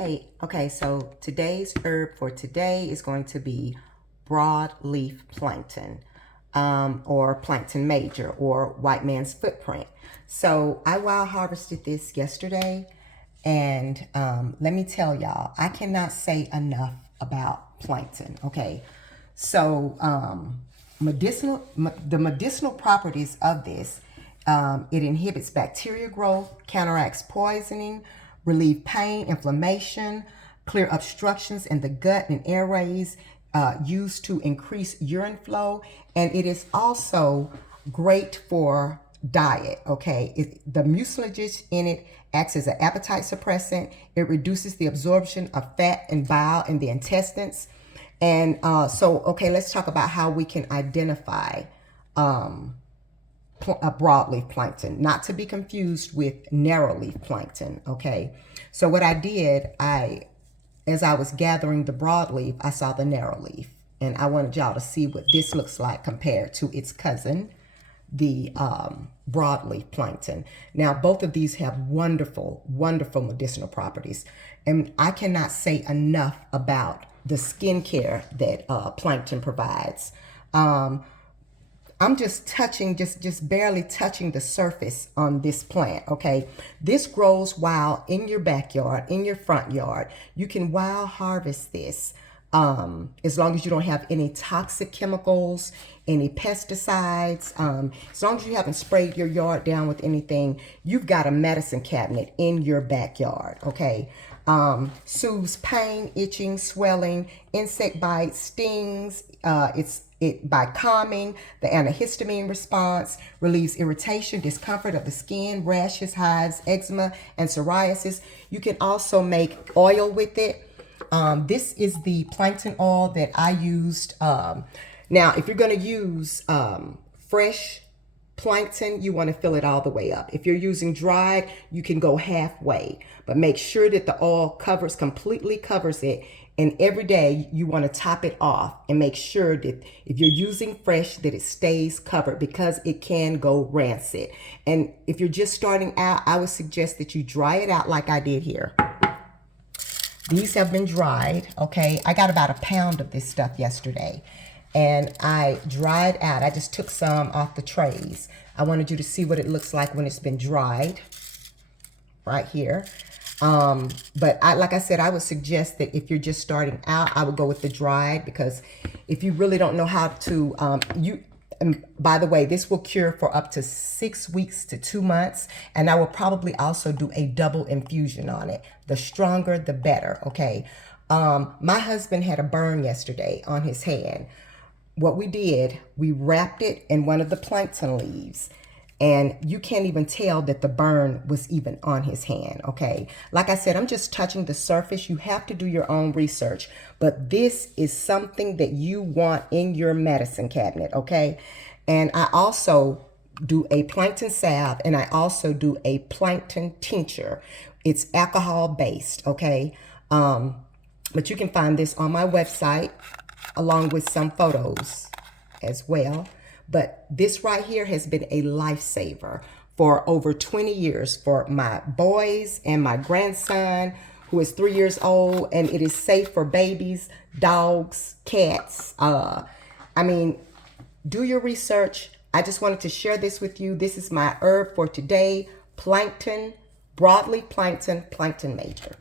Hey, okay, so today's herb for today is going to be broadleaf plankton, or plankton major, or white man's footprint. So I wild harvested this yesterday, and let me tell y'all, I cannot say enough about plankton. Okay, so the medicinal properties of this. It inhibits bacteria growth, counteracts poisoning, relieve pain, inflammation, clear obstructions in the gut and airways, used to increase urine flow, and it is also great for diet. Okay, the mucilages in it acts as an appetite suppressant. It reduces the absorption of fat and bile in the intestines. And okay, let's talk about how we can identify a broadleaf plankton, not to be confused with narrowleaf plankton. Okay, so what I did, as I was gathering the broadleaf, I saw the narrowleaf, and I wanted y'all to see what this looks like compared to its cousin, the broadleaf plankton. Now, both of these have wonderful, wonderful medicinal properties, and I cannot say enough about the skincare that plankton provides. I'm just touching, just barely touching the surface on this plant, okay? This grows wild in your backyard, in your front yard. You can wild harvest this as long as you don't have any toxic chemicals, any pesticides. As long as you haven't sprayed your yard down with anything, you've got a medicine cabinet in your backyard, okay? Soothes pain, itching, swelling, insect bites, stings. By calming the antihistamine response, relieves irritation, discomfort of the skin, rashes, hives, eczema, and psoriasis. You can also make oil with it. This is the plankton oil that I used. Now, if you're going to use fresh plankton, you want to fill it all the way up. If you're using dried, you can go halfway, but make sure that the oil completely covers it. And every day you want to top it off and make sure that if you're using fresh, that it stays covered, because it can go rancid. And if you're just starting out, I would suggest that you dry it out like I did here. These have been dried, okay? I got about a pound of this stuff yesterday, and I dried out. I just took some off the trays. I wanted you to see what it looks like when it's been dried right here. But like I said, I would suggest that if you're just starting out, I would go with the dried, because if you really don't know how to, and by the way, this will cure for up to 6 weeks to 2 months. And I will probably also do a double infusion on it. The stronger, the better. Okay. My husband had a burn yesterday on his hand. What we did, we wrapped it in one of the plankton leaves, and you can't even tell that the burn was even on his hand, okay? Like I said, I'm just touching the surface. You have to do your own research, but this is something that you want in your medicine cabinet, okay? And I also do a plankton salve, and I also do a plankton tincture. It's alcohol-based, okay? But you can find this on my website, along with some photos as well. But this right here has been a lifesaver for over 20 years for my boys and my grandson, who is 3 years old, and it is safe for babies, dogs, cats. I mean, do your research. I just wanted to share this with you. This is my herb for today, plankton, broadleaf plankton, plankton major.